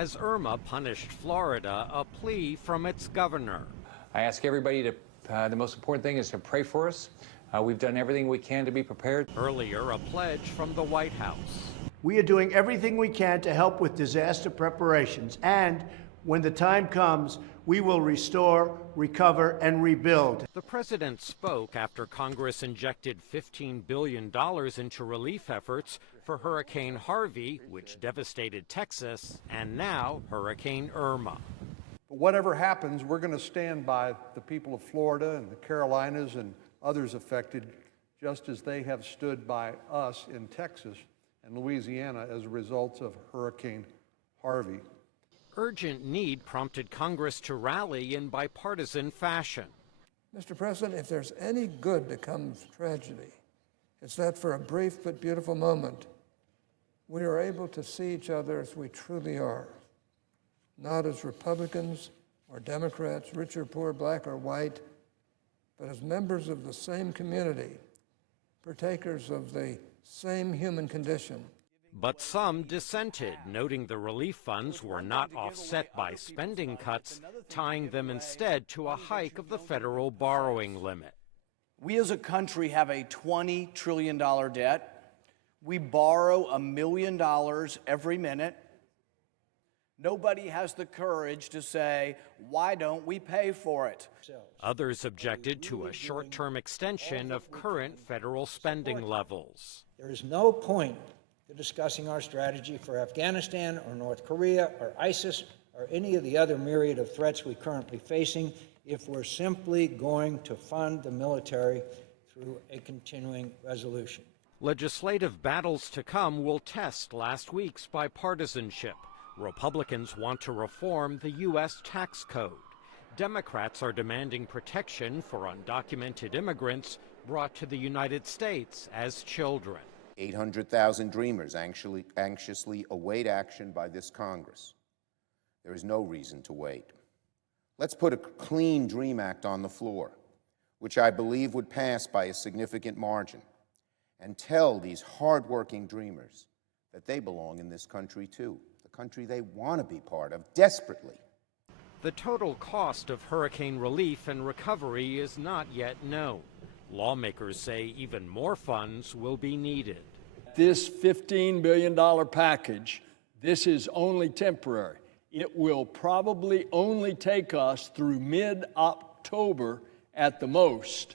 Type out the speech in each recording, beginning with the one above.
as Irma punished Florida, a plea from its governor. I ask everybody to, the most important thing is to pray for us. We've done everything we can to be prepared. Earlier, a pledge from the White House. We are doing everything we can to help with disaster preparations, and when the time comes, we will restore, recover, and rebuild. The president spoke after Congress injected $15 billion into relief efforts for Hurricane Harvey, which devastated Texas, and now Hurricane Irma. But whatever happens, we're going to stand by the people of Florida and the Carolinas and others affected, just as they have stood by us in Texas and Louisiana as a result of Hurricane Harvey. Urgent need prompted Congress to rally in bipartisan fashion. Mr. President, if there's any good to come from tragedy, it's that for a brief but beautiful moment, we are able to see each other as we truly are, not as Republicans or Democrats, rich or poor, black or white, but as members of the same community, partakers of the same human condition. But some dissented, noting the relief funds were not offset by spending cuts, tying them instead to a hike of the federal borrowing limit. We as a country have a $20 trillion debt. We borrow $1 million every minute. Nobody has the courage to say, why don't we pay for it? Others objected to a short-term extension of current federal spending levels. There is no point to discussing our strategy for Afghanistan or North Korea or ISIS or any of the other myriad of threats we're currently facing if we're simply going to fund the military through a continuing resolution. Legislative battles to come will test last week's bipartisanship. Republicans want to reform the U.S. tax code. Democrats are demanding protection for undocumented immigrants brought to the United States as children. 800,000 dreamers anxiously await action by this Congress. There is no reason to wait. Let's put a clean DREAM Act on the floor, which I believe would pass by a significant margin, and tell these hardworking dreamers that they belong in this country too, the country they want to be part of desperately. The total cost of hurricane relief and recovery is not yet known. Lawmakers say even more funds will be needed. This $15 billion package, this is only temporary. It will probably only take us through mid-October at the most.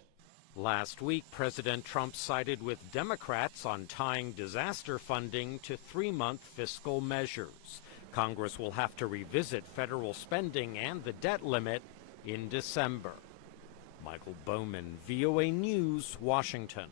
Last week, President Trump sided with Democrats on tying disaster funding to 3-month fiscal measures. Congress will have to revisit federal spending and the debt limit in December. Michael Bowman, VOA News, Washington.